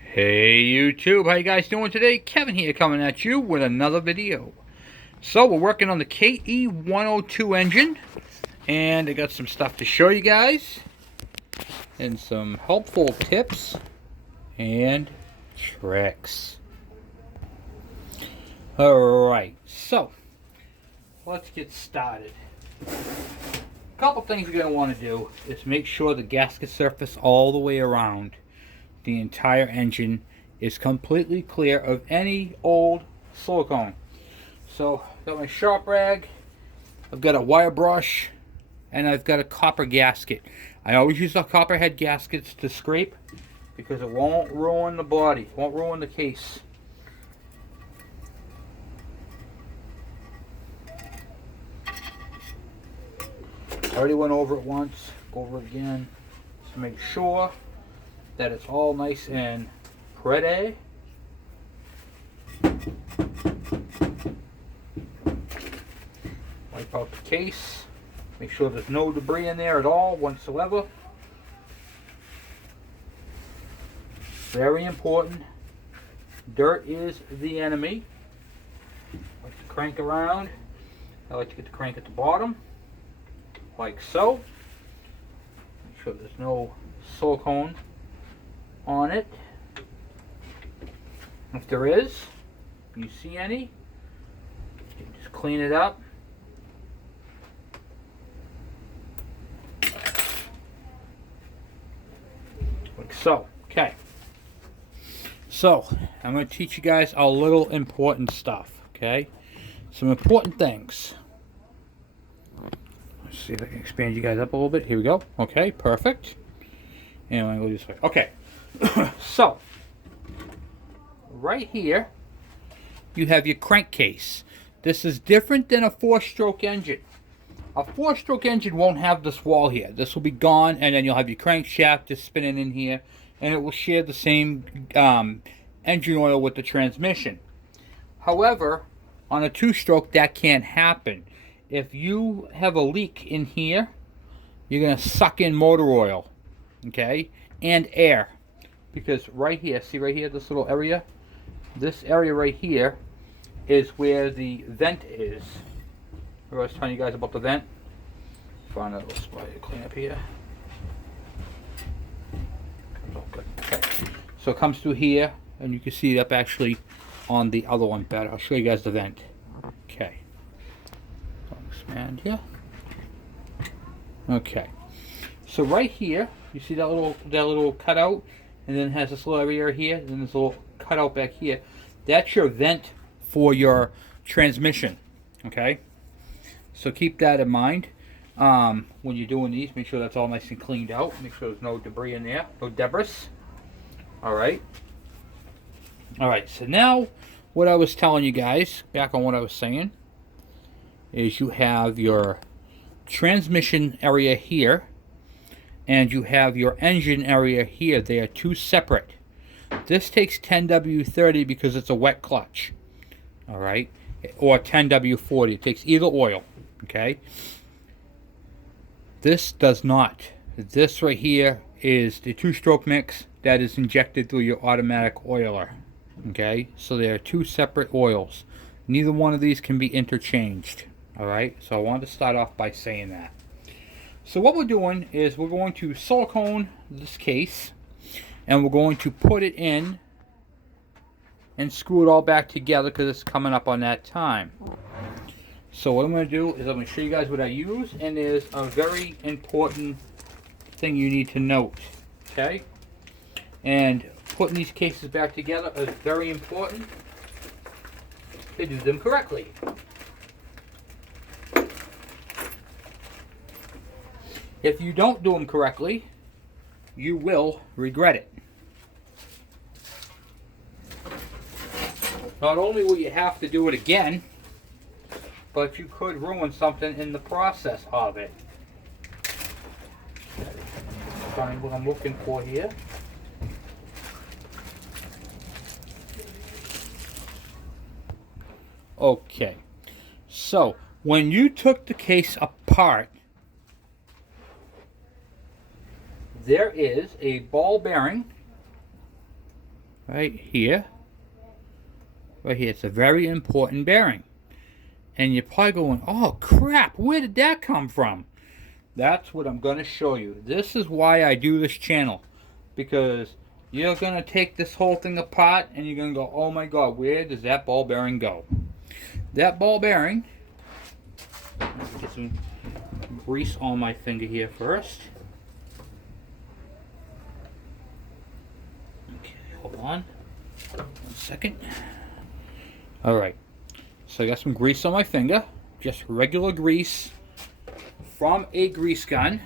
Hey YouTube, how you guys doing today? Kevin here coming at you with another video. So we're working on the ke102 engine, and I got some stuff to show you guys and some helpful tips and tricks. Alright, so let's get started. A couple things you're going to want to do is make sure the gasket surface all the way around the entire engine is completely clear of any old silicone. So I've got my sharp rag, I've got a wire brush, and I've got a copper gasket. I always use the copper head gaskets to scrape because it won't ruin the body, won't ruin the case. I already went over it once, go over it again to make sure that it's all nice and pretty. Wipe out the case. Make sure there's no debris in there at all whatsoever. Very important. Dirt is the enemy. I like to crank around. I like to get the crank at the bottom, like so. Make sure there's no silicone on it. If there is, you see any, you just clean it up. Like so. Okay. So, I'm going to teach you guys a little important stuff. Okay? Some important things. Let's see if I can expand you guys up a little bit. Here we go. Okay, perfect. And I'm going to go this way. Okay. So, right here, you have your crankcase. This is different than a 4-stroke engine. A 4-stroke engine won't have this wall here. This will be gone, and then you'll have your crankshaft just spinning in here, and it will share the same engine oil with the transmission. However, on a 2-stroke, that can't happen. If you have a leak in here, you're going to suck in motor oil, okay, and air. Because right here, see right here, this little area? This area right here is where the vent is. I was telling you guys about the vent. Find a little spot to clean up here. Oh, good. Okay. So it comes through here, and you can see it up actually on the other one better. I'll show you guys the vent. Okay. I'll expand here. Okay. So right here, you see that little cutout? And then it has this little area here, and then this little cutout back here. That's your vent for your transmission, okay? So keep that in mind when you're doing these. Make sure that's all nice and cleaned out. Make sure there's no debris in there, no debris. All right. All right, so now what I was telling you guys, back on what I was saying, is you have your transmission area here, and you have your engine area here. They are two separate. This takes 10W30 because it's a wet clutch, all right, or 10W40. It takes either oil, okay. This does not. This right here is the 2-stroke mix that is injected through your automatic oiler, okay. So they are two separate oils. Neither one of these can be interchanged, all right. So I wanted to start off by saying that. So what we're doing is we're going to silicone this case, and we're going to put it in and screw it all back together because it's coming up on that time. So what I'm going to do is I'm going to show you guys what I use, and there's a very important thing you need to note, okay? And putting these cases back together is very important to do them correctly. If you don't do them correctly, you will regret it. Not only will you have to do it again, but you could ruin something in the process of it. Find what I'm looking for here. Okay, so when you took the case apart, there is a ball bearing right here. Right here. It's a very important bearing. And you're probably going, oh crap, where did that come from? That's what I'm going to show you. This is why I do this channel. Because you're going to take this whole thing apart and you're going to go, oh my god, where does that ball bearing go? That ball bearing, let me get some grease on my finger here first. Okay, hold on 1 second. Alright, so I got some grease on my finger, just regular grease from a grease gun.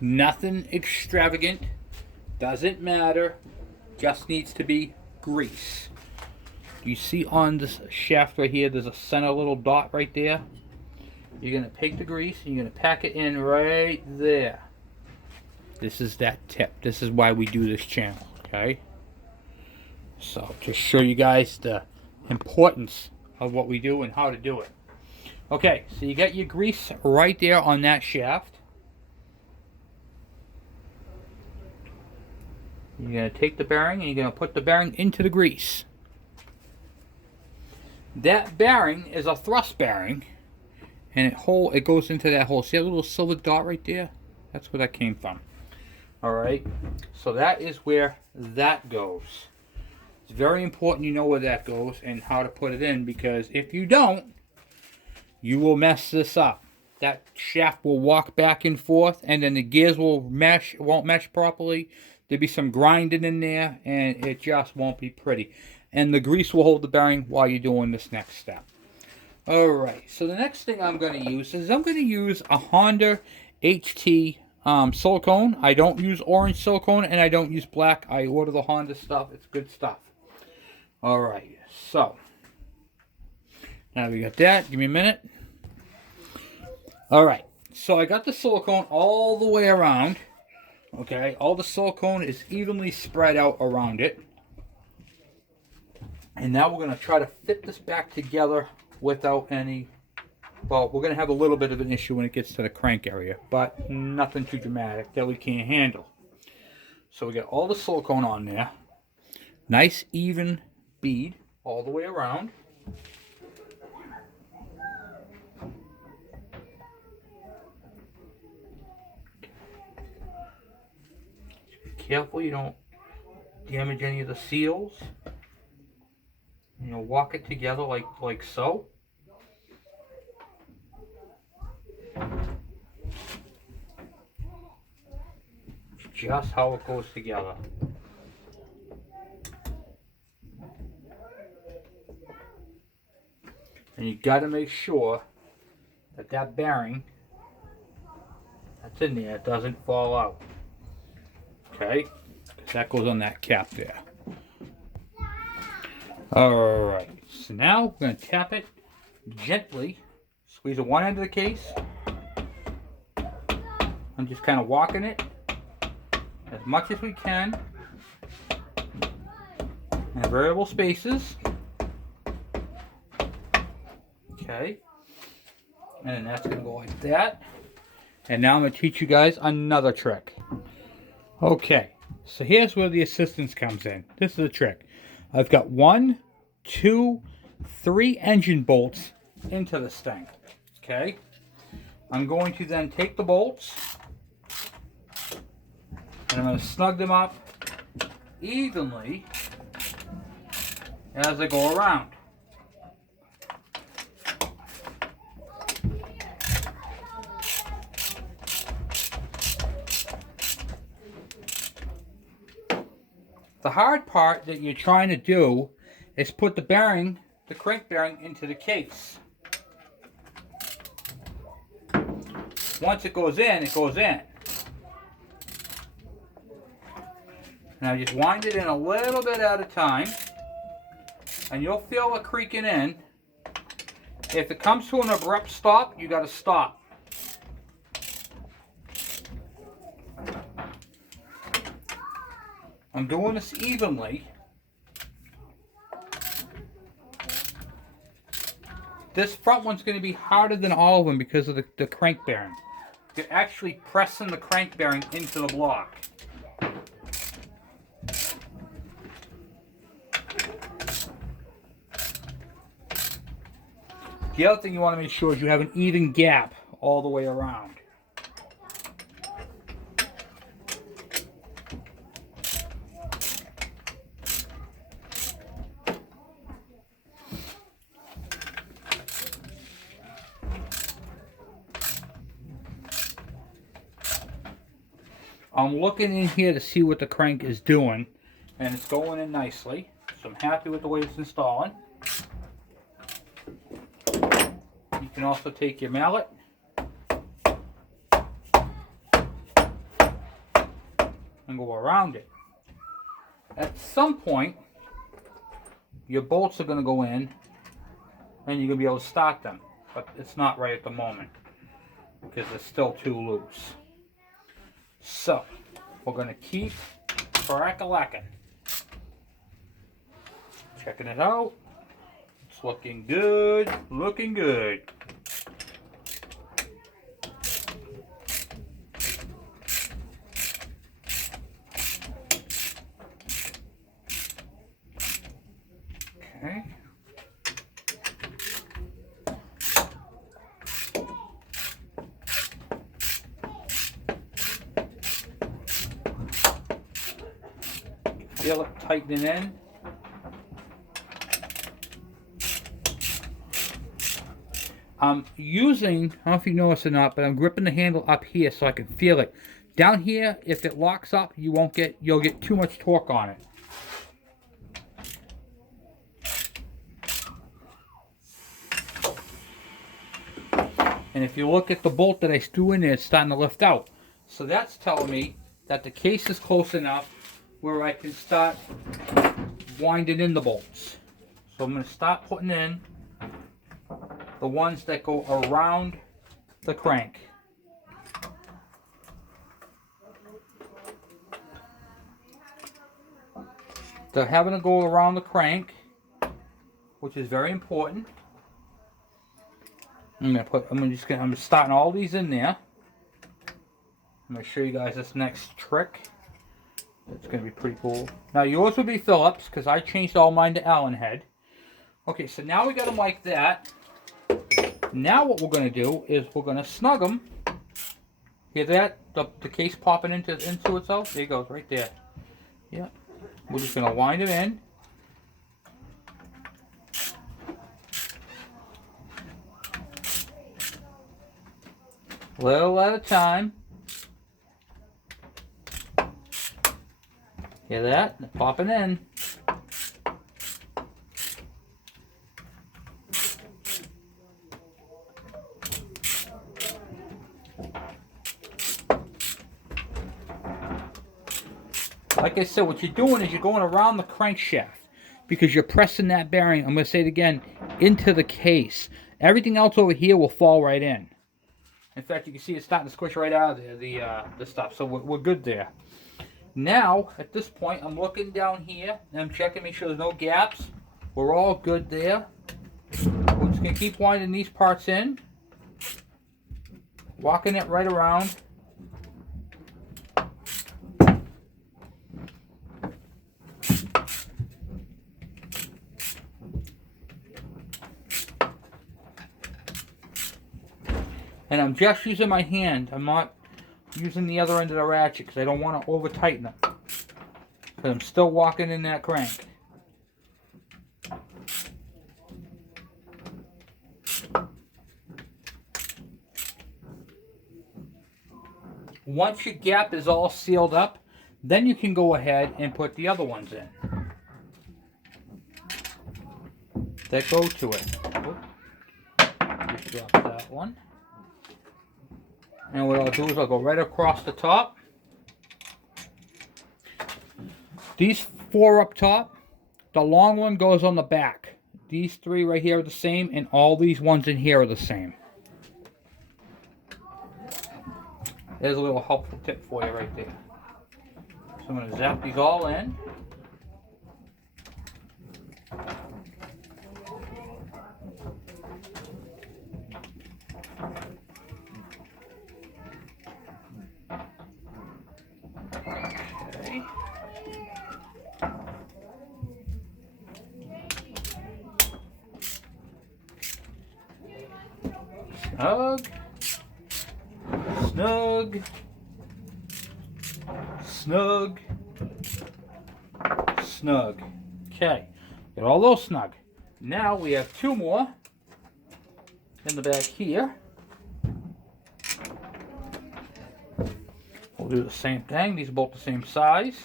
Nothing extravagant, doesn't matter, just needs to be grease. You see on this shaft right here, there's a center little dot right there. You're going to take the grease and you're going to pack it in right there. This is that tip. This is why we do this channel, okay? So, to show you guys the importance of what we do and how to do it. Okay, so you got your grease right there on that shaft. You're going to take the bearing and you're going to put the bearing into the grease. That bearing is a thrust bearing, and it goes into that hole. See that little silver dot right there? That's where that came from. Alright, so that is where that goes. It's very important you know where that goes and how to put it in, because if you don't, you will mess this up. That shaft will walk back and forth, and then the gears won't mesh properly. There'll be some grinding in there, and it just won't be pretty. And the grease will hold the bearing while you're doing this next step. Alright, so the next thing I'm going to use is I'm going to use a Honda HT silicone. I don't use orange silicone, and I don't use black. I order the Honda stuff. It's good stuff. Alright, so now we got that. Give me a minute. Alright, so I got the silicone all the way around. Okay, all the silicone is evenly spread out around it. And now we're going to try to fit this back together without any, well, we're going to have a little bit of an issue when it gets to the crank area, but nothing too dramatic that we can't handle. So we got all the silicone on there. Nice even bead all the way around. Be careful you don't damage any of the seals. You know, walk it together like so. Just how it goes together. And you got to make sure that that bearing that's in there doesn't fall out. Okay? Because that goes on that cap there. Alright, so now we're going to tap it gently, squeeze the one end of the case. I'm just kind of walking it as much as we can in variable spaces. Okay, and then that's going to go like that. And now I'm going to teach you guys another trick. Okay, so here's where the assistance comes in. This is a trick. I've got 1, 2, 3 engine bolts into this thing. Okay? I'm going to then take the bolts and I'm going to snug them up evenly as I go around. The hard part that you're trying to do is put the bearing, the crank bearing, into the case. Once it goes in, it goes in. Now just wind it in a little bit at a time, and you'll feel it creaking in. If it comes to an abrupt stop, you got to stop. I'm doing this evenly. This front one's going to be harder than all of them because of the crank bearing. You're actually pressing the crank bearing into the block. The other thing you want to make sure is you have an even gap all the way around. I'm looking in here to see what the crank is doing, and it's going in nicely, so I'm happy with the way it's installing. You can also take your mallet and go around it. At some point, your bolts are going to go in and you're going to be able to start them, but it's not right at the moment because they're still too loose. So, we're going to keep crack-a-lacking. Checking it out. It's looking good, looking good. Okay. Feel it tightening in. I'm using, I don't know if you notice or not, but I'm gripping the handle up here so I can feel it. Down here, if it locks up, you'll get too much torque on it. And if you look at the bolt that I threw in there, it's starting to lift out. So that's telling me that the case is close enough where I can start winding in the bolts. So I'm going to start putting in the ones that go around the crank. They're having to go around the crank, which is very important. I'm starting all these in there. I'm going to show you guys this next trick. It's going to be pretty cool. Now yours would be Phillips because I changed all mine to Allen head. Okay, so now we got them like that. Now what we're going to do is we're going to snug them. Hear that? The case popping into itself? There it goes, right there. Yeah. We're just going to wind it in. Little at a time. Hear that? They're popping in. Like I said, what you're doing is you're going around the crankshaft because you're pressing that bearing, I'm going to say it again, into the case. Everything else over here will fall right in. In fact, you can see it's starting to squish right out of there, the stuff. So we're good there. Now, at this point, I'm looking down here and I'm checking, make sure there's no gaps. We're all good there. We're just going to keep winding these parts in. Walking it right around. And I'm just using my hand. I'm not using the other end of the ratchet because I don't want to over tighten it. Because I'm still walking in that crank. Once your gap is all sealed up, then you can go ahead and put the other ones in that go to it. Just drop that one. And what I'll do is I'll go right across the top. These four up top, the long one goes on the back. These three right here are the same, and all these ones in here are the same. There's a little helpful tip for you right there. So I'm going to zap these all in. Okay. Snug. Snug. Snug. Snug. Okay. Get all those snug. Now we have two more in the back here. We'll do the same thing. These are both the same size.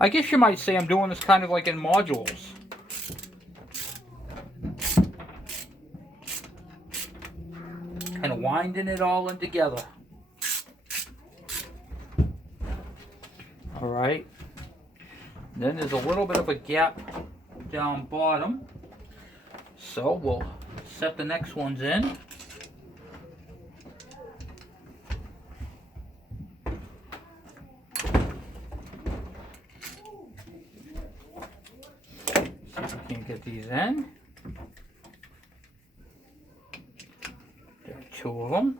I guess you might say I'm doing this kind of like in modules. Kind of winding it all in together. Alright. Then there's a little bit of a gap down bottom. So we'll set the next ones in. See if we can get these in. There are two of them.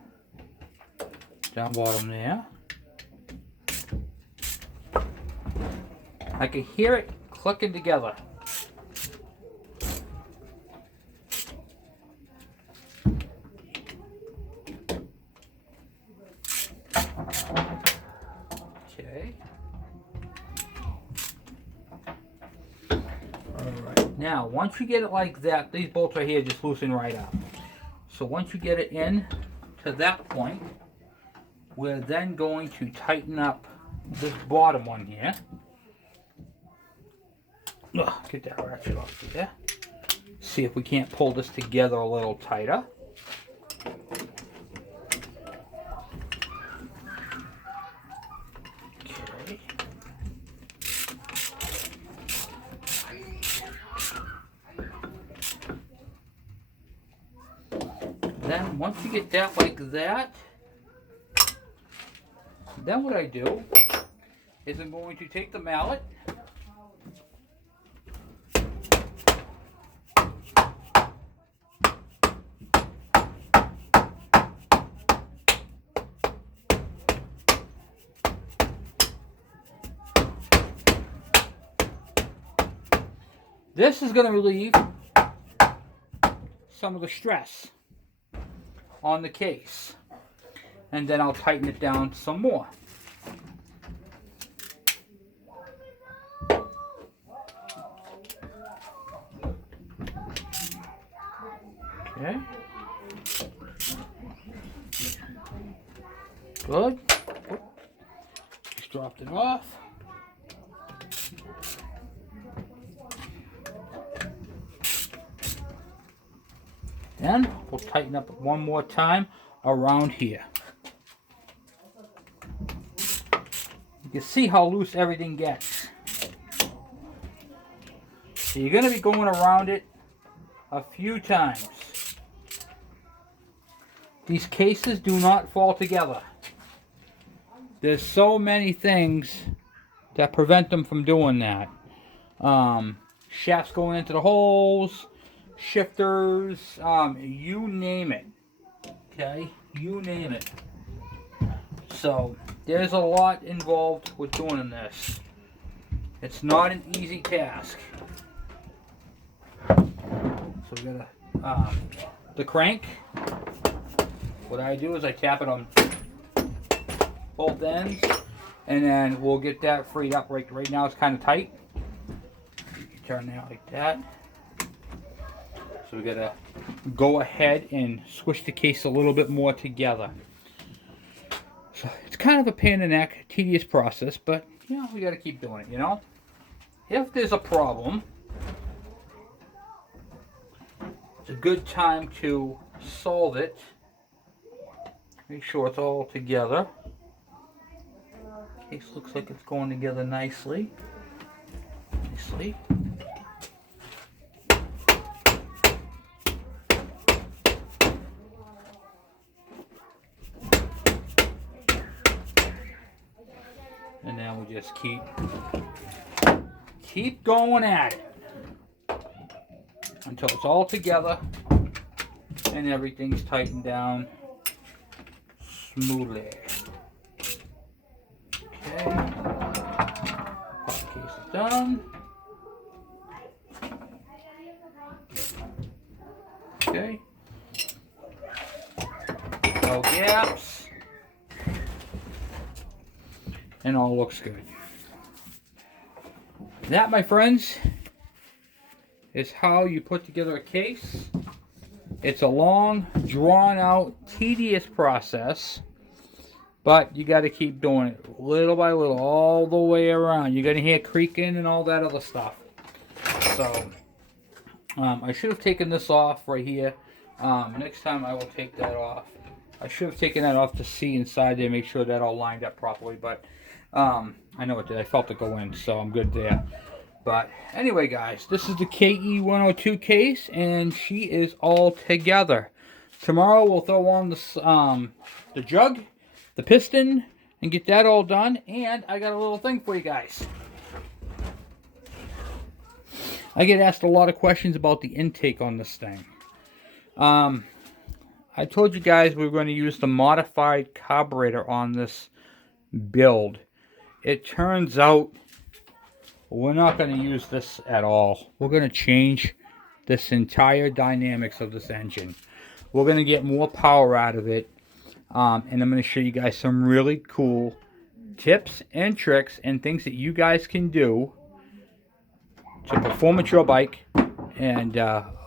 Down bottom there. I can hear it clicking together. Okay. Alright, now once you get it like that, these bolts right here just loosen right up. So once you get it in to that point, we're then going to tighten up this bottom one here. Ugh, get that ratchet off there. See if we can't pull this together a little tighter. Okay. Then once you get that like that, then what I do is I'm going to take the mallet. This is going to relieve some of the stress on the case. And then I'll tighten it down some more. Okay. Good. Just dropped it off. Then we'll tighten up one more time around here. You can see how loose everything gets. So you're going to be going around it a few times. These cases do not fall together. There's so many things that prevent them from doing that. Shafts going into the holes, shifters, you name it. Okay, you name it. So there's a lot involved with doing this. It's not an easy task. So we got the crank. What I do is I tap it on both ends, and then we'll get that freed up. Right now it's kind of tight. You can turn that like that. So we gotta go ahead and squish the case a little bit more together. So it's kind of a pain in the neck, tedious process, but you know, we gotta keep doing it, you know? If there's a problem, it's a good time to solve it. Make sure it's all together. Case looks like it's going together nicely. Nicely. And then we just keep going at it until it's all together and everything's tightened down smoothly. Okay, pop case is done. Okay. No gaps. And all looks good. That, my friends, is how you put together a case. It's a long, drawn-out, tedious process, but you got to keep doing it little by little, all the way around. You're going to hear creaking and all that other stuff. So, I should have taken this off right here. Next time I will take that off. I should have taken that off to see inside there, make sure that all lined up properly, but I know it did. I felt it go in, so I'm good there. But anyway, guys, this is the ke102 case, and she is all together. Tomorrow we'll throw on the jug, the piston, and get that all done. And I got a little thing for you guys. I get asked a lot of questions about the intake on this thing. I told you guys we were going to use the modified carburetor on this build. It turns out we're not going to use this at all. We're going to change this entire dynamics of this engine. We're going to get more power out of it. And I'm going to show you guys some really cool tips and tricks and things that you guys can do to perform at your bike. And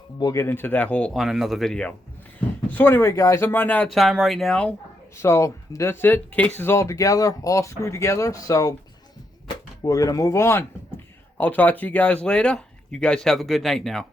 we'll get into that whole on another video. So anyway, guys, I'm running out of time right now. So that's it. Case is all together, all screwed together. So we're going to move on. I'll talk to you guys later. You guys have a good night now.